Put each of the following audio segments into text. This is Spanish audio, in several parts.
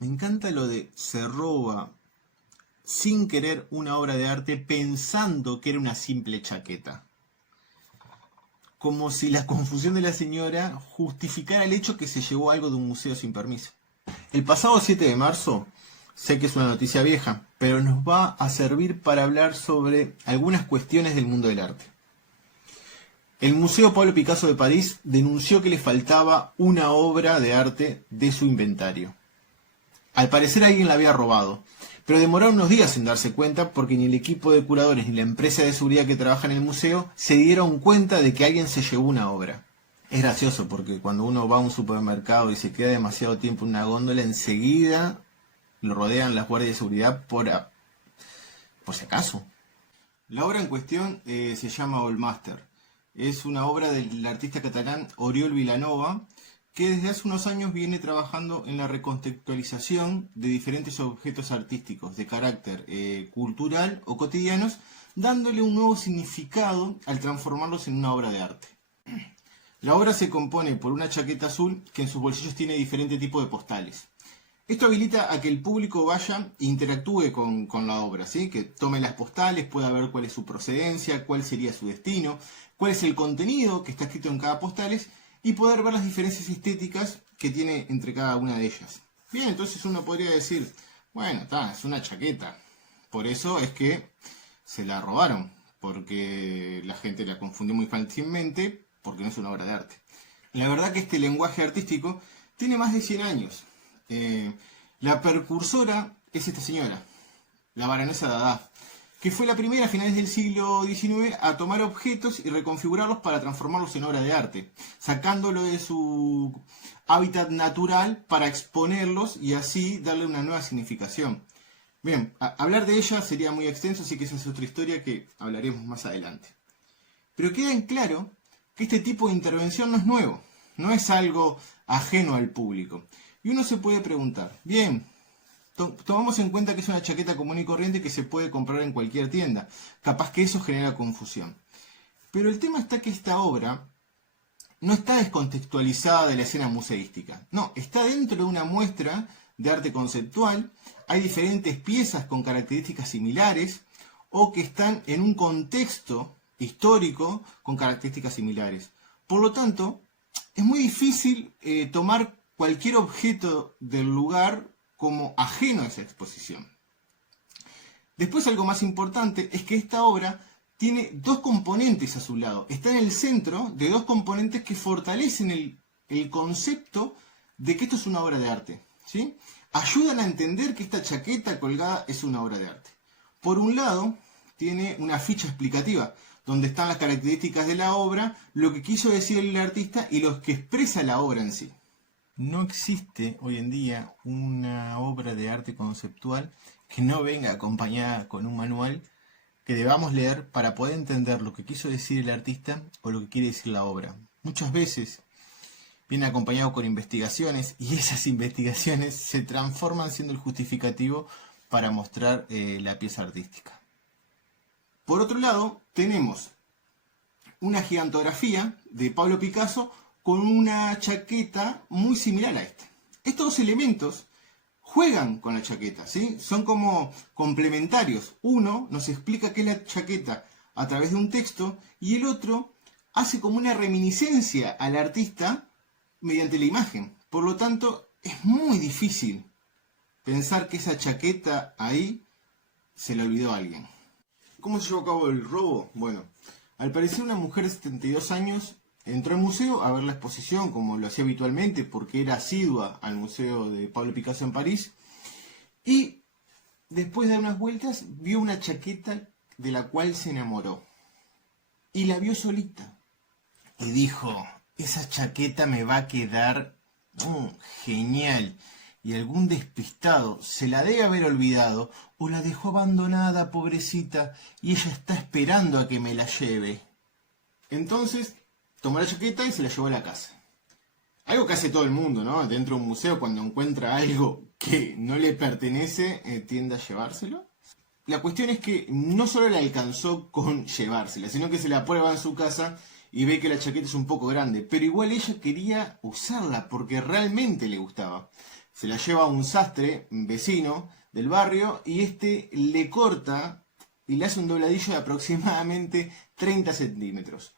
Me encanta lo de se roba sin querer una obra de arte pensando que era una simple chaqueta. Como si la confusión de la señora justificara el hecho que se llevó algo de un museo sin permiso. El pasado 7 de marzo, sé que es una noticia vieja, pero nos va a servir para hablar sobre algunas cuestiones del mundo del arte. El Museo Pablo Picasso de París denunció que le faltaba una obra de arte de su inventario. Al parecer alguien la había robado, pero demoraron unos días en darse cuenta porque ni el equipo de curadores ni la empresa de seguridad que trabaja en el museo se dieron cuenta de que alguien se llevó una obra. Es gracioso porque cuando uno va a un supermercado y se queda demasiado tiempo en una góndola, enseguida lo rodean las guardias de seguridad por si acaso. La obra en cuestión se llama Allmaster. Es una obra del artista catalán Oriol Vilanova, que desde hace unos años viene trabajando en la recontextualización de diferentes objetos artísticos de carácter cultural o cotidianos, dándole un nuevo significado al transformarlos en una obra de arte. La obra se compone por una chaqueta azul que en sus bolsillos tiene diferente tipo de postales. Esto habilita a que el público vaya e interactúe con la obra, ¿sí? Que tome las postales, pueda ver cuál es su procedencia, cuál sería su destino, cuál es el contenido que está escrito en cada postal y poder ver las diferencias estéticas que tiene entre cada una de ellas. Bien, entonces uno podría decir, bueno, es una chaqueta, por eso es que se la robaron, porque la gente la confundió muy fácilmente, porque no es una obra de arte. La verdad que este lenguaje artístico tiene más de 100 años. La precursora es esta señora, la baronesa de Dada, que fue la primera a finales del siglo XIX a tomar objetos y reconfigurarlos para transformarlos en obra de arte, sacándolo de su hábitat natural para exponerlos y así darle una nueva significación. Bien, hablar de ella sería muy extenso, así que esa es otra historia que hablaremos más adelante. Pero queda en claro que este tipo de intervención no es nuevo, no es algo ajeno al público. Y uno se puede preguntar, bien, tomamos en cuenta que es una chaqueta común y corriente que se puede comprar en cualquier tienda. Capaz que eso genera confusión. Pero el tema está que esta obra no está descontextualizada de la escena museística. No, está dentro de una muestra de arte conceptual. Hay diferentes piezas con características similares o que están en un contexto histórico con características similares. Por lo tanto, es muy difícil tomar cualquier objeto del lugar como ajeno a esa exposición. Después, algo más importante es que esta obra tiene dos componentes a su lado. Está en el centro de dos componentes que fortalecen el concepto de que esto es una obra de arte, ¿sí? Ayudan a entender que esta chaqueta colgada es una obra de arte. Por un lado, tiene una ficha explicativa, donde están las características de la obra, lo que quiso decir el artista y lo que expresa la obra en sí. No existe hoy en día una obra de arte conceptual que no venga acompañada con un manual que debamos leer para poder entender lo que quiso decir el artista o lo que quiere decir la obra. Muchas veces viene acompañado con investigaciones y esas investigaciones se transforman siendo el justificativo para mostrar la pieza artística. Por otro lado, tenemos una gigantografía de Pablo Picasso con una chaqueta muy similar a esta. Estos dos elementos juegan con la chaqueta, ¿sí? Son como complementarios. Uno nos explica qué es la chaqueta a través de un texto y el otro hace como una reminiscencia al artista mediante la imagen. Por lo tanto, es muy difícil pensar que esa chaqueta ahí se la olvidó a alguien. ¿Cómo se llevó a cabo el robo? Bueno, al parecer una mujer de 72 años entró al museo a ver la exposición como lo hacía habitualmente porque era asidua al museo de Pablo Picasso en París y después de dar unas vueltas vio una chaqueta de la cual se enamoró y la vio solita y dijo, esa chaqueta me va a quedar genial. Y algún despistado se la debe haber olvidado o la dejó abandonada, pobrecita, y ella está esperando a que me la lleve. Entonces tomó la chaqueta y se la llevó a la casa. Algo que hace todo el mundo, ¿no? Dentro de un museo, cuando encuentra algo que no le pertenece, tiende a llevárselo. La cuestión es que no solo le alcanzó con llevársela, sino que se la prueba en su casa y ve que la chaqueta es un poco grande, pero igual ella quería usarla porque realmente le gustaba. Se la lleva a un sastre vecino del barrio y este le corta y le hace un dobladillo de aproximadamente 30 centímetros.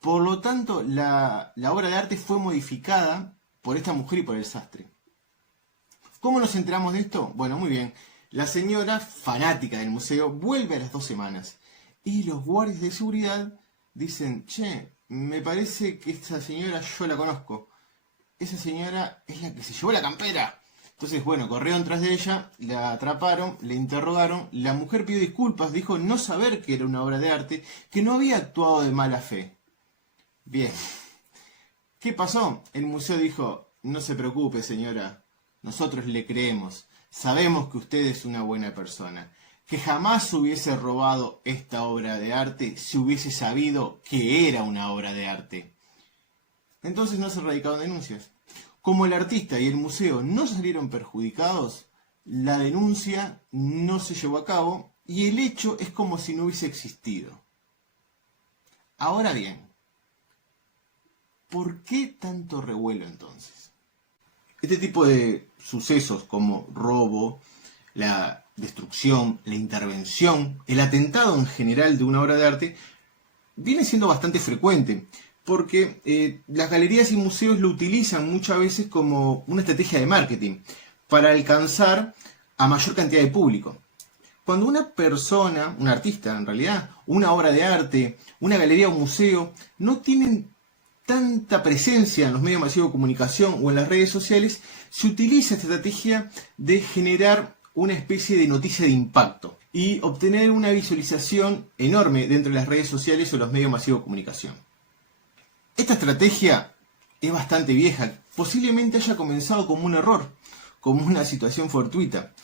Por lo tanto, la obra de arte fue modificada por esta mujer y por el sastre. ¿Cómo nos enteramos de esto? Bueno, muy bien. La señora, fanática del museo, vuelve a las 2 semanas. Y los guardias de seguridad dicen, che, me parece que esta señora yo la conozco. Esa señora es la que se llevó la campera. Entonces, bueno, corrieron tras de ella, la atraparon, la interrogaron. La mujer pidió disculpas, dijo no saber que era una obra de arte, que no había actuado de mala fe. Bien. ¿Qué pasó? El museo dijo, no se preocupe, señora, nosotros le creemos. Sabemos que usted es una buena persona, que jamás hubiese robado esta obra de arte si hubiese sabido que era una obra de arte. Entonces no se radicaron denuncias. Como el artista y el museo no salieron perjudicados, la denuncia no se llevó a cabo y el hecho es como si no hubiese existido. Ahora bien, ¿por qué tanto revuelo entonces? Este tipo de sucesos como robo, la destrucción, la intervención, el atentado en general de una obra de arte, viene siendo bastante frecuente, porque las galerías y museos lo utilizan muchas veces como una estrategia de marketing para alcanzar a mayor cantidad de público. Cuando una persona, un artista en realidad, una obra de arte, una galería o un museo, no tienen tanta presencia en los medios masivos de comunicación o en las redes sociales, se utiliza esta estrategia de generar una especie de noticia de impacto y obtener una visualización enorme dentro de las redes sociales o los medios masivos de comunicación. Esta estrategia es bastante vieja, posiblemente haya comenzado como un error, como una situación fortuita.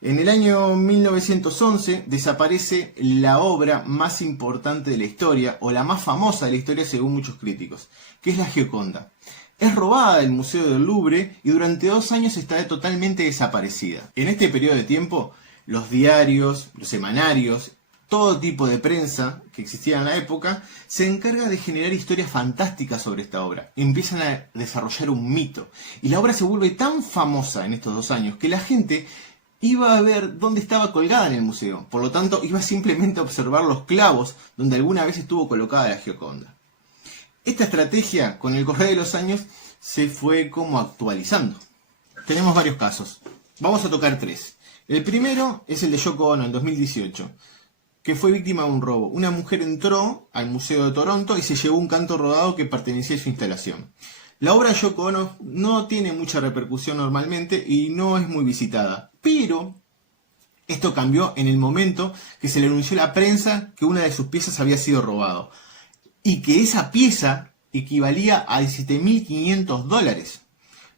En el año 1911 desaparece la obra más importante de la historia, o la más famosa de la historia según muchos críticos, que es la Gioconda. Es robada del Museo del Louvre y durante 2 años está totalmente desaparecida. En este periodo de tiempo, los diarios, los semanarios, todo tipo de prensa que existía en la época, se encarga de generar historias fantásticas sobre esta obra. Empiezan a desarrollar un mito. Y la obra se vuelve tan famosa en estos 2 años que la gente iba a ver dónde estaba colgada en el museo. Por lo tanto, iba simplemente a observar los clavos donde alguna vez estuvo colocada la Gioconda. Esta estrategia, con el correr de los años, se fue como actualizando. Tenemos varios casos. Vamos a tocar 3. El primero es el de Yoko Ono en 2018, que fue víctima de un robo. Una mujer entró al Museo de Toronto y se llevó un canto rodado que pertenecía a su instalación. La obra de Yoko Ono no tiene mucha repercusión normalmente y no es muy visitada, pero esto cambió en el momento que se le anunció a la prensa que una de sus piezas había sido robado y que esa pieza equivalía a $17.500,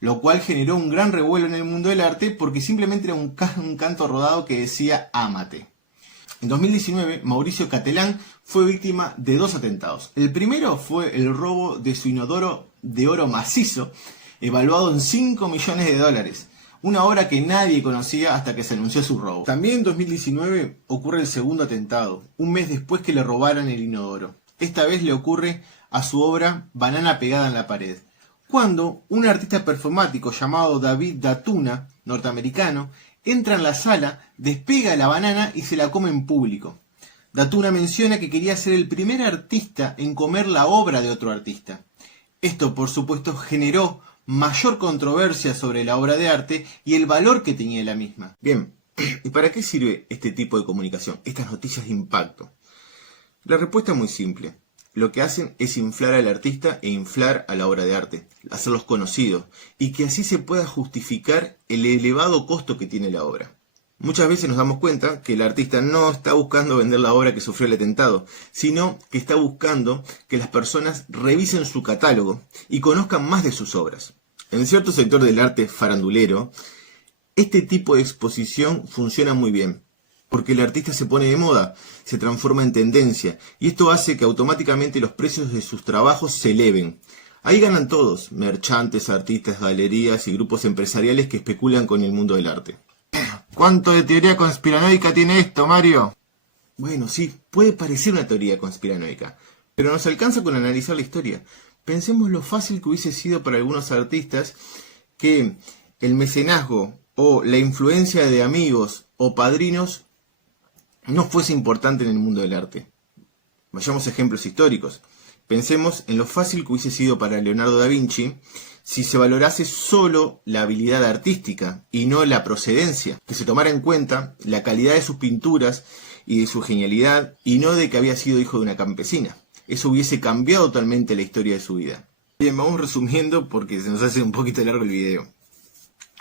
lo cual generó un gran revuelo en el mundo del arte porque simplemente era un canto rodado que decía "ámate". En 2019, Mauricio Catelán fue víctima de 2 atentados. El primero fue el robo de su inodoro de oro macizo, evaluado en $5 millones. Una obra que nadie conocía hasta que se anunció su robo. También en 2019 ocurre el segundo atentado, un mes después que le robaran el inodoro. Esta vez le ocurre a su obra Banana pegada en la pared, cuando un artista performático llamado David Datuna, norteamericano, entra en la sala, despega la banana y se la come en público. Datuna menciona que quería ser el primer artista en comer la obra de otro artista. Esto, por supuesto, generó mayor controversia sobre la obra de arte y el valor que tenía la misma. Bien, ¿y para qué sirve este tipo de comunicación, estas noticias de impacto? La respuesta es muy simple. Lo que hacen es inflar al artista e inflar a la obra de arte, hacerlos conocidos, y que así se pueda justificar el elevado costo que tiene la obra. Muchas veces nos damos cuenta que el artista no está buscando vender la obra que sufrió el atentado, sino que está buscando que las personas revisen su catálogo y conozcan más de sus obras. En cierto sector del arte farandulero, este tipo de exposición funciona muy bien, porque el artista se pone de moda, se transforma en tendencia, y esto hace que automáticamente los precios de sus trabajos se eleven. Ahí ganan todos, mercantes, artistas, galerías y grupos empresariales que especulan con el mundo del arte. ¿Cuánto de teoría conspiranoica tiene esto, Mario? Bueno, sí, puede parecer una teoría conspiranoica, pero nos alcanza con analizar la historia. Pensemos lo fácil que hubiese sido para algunos artistas que el mecenazgo o la influencia de amigos o padrinos no fuese importante en el mundo del arte. Vayamos a ejemplos históricos. Pensemos en lo fácil que hubiese sido para Leonardo da Vinci si se valorase solo la habilidad artística y no la procedencia, que se tomara en cuenta la calidad de sus pinturas y de su genialidad y no de que había sido hijo de una campesina. Eso hubiese cambiado totalmente la historia de su vida. Bien, vamos resumiendo porque se nos hace un poquito largo el video.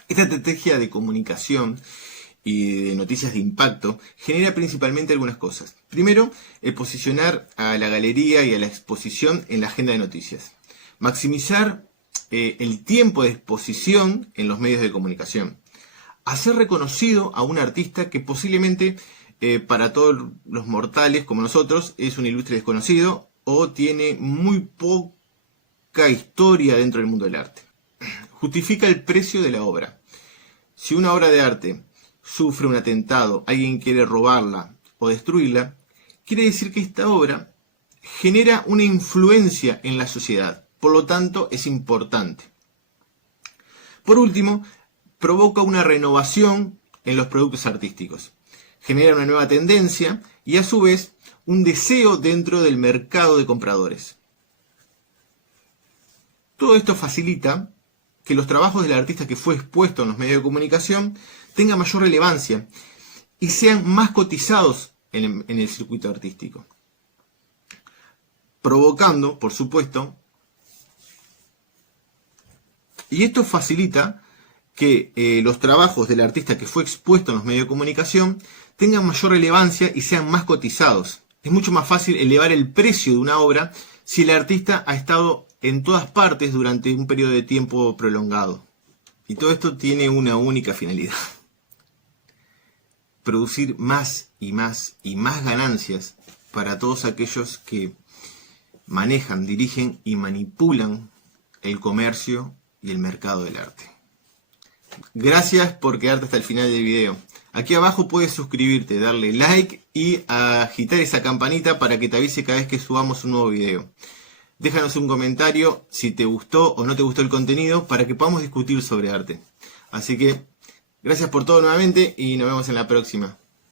Esta estrategia de comunicación y de noticias de impacto genera principalmente algunas cosas. Primero, el posicionar a la galería y a la exposición en la agenda de noticias. Maximizar el tiempo de exposición en los medios de comunicación. Hacer reconocido a un artista que posiblemente para todos los mortales como nosotros es un ilustre desconocido o tiene muy poca historia dentro del mundo del arte. Justifica el precio de la obra. Si una obra de arte sufre un atentado, alguien quiere robarla o destruirla, quiere decir que esta obra genera una influencia en la sociedad, por lo tanto es importante. Por último, provoca una renovación en los productos artísticos, genera una nueva tendencia y a su vez un deseo dentro del mercado de compradores. Todo esto facilita que los trabajos del artista que fue expuesto en los medios de comunicación tengan mayor relevancia y sean más cotizados en el circuito artístico. Provocando, por supuesto, y esto facilita que los trabajos del artista que fue expuesto en los medios de comunicación tengan mayor relevancia y sean más cotizados. Es mucho más fácil elevar el precio de una obra si el artista ha estado en todas partes durante un periodo de tiempo prolongado. Y todo esto tiene una única finalidad: producir más y más y más ganancias para todos aquellos que manejan, dirigen y manipulan el comercio y el mercado del arte. Gracias por quedarte hasta el final del video. Aquí abajo puedes suscribirte, darle like y agitar esa campanita para que te avise cada vez que subamos un nuevo video. Déjanos un comentario si te gustó o no te gustó el contenido para que podamos discutir sobre arte. Así que gracias por todo nuevamente y nos vemos en la próxima.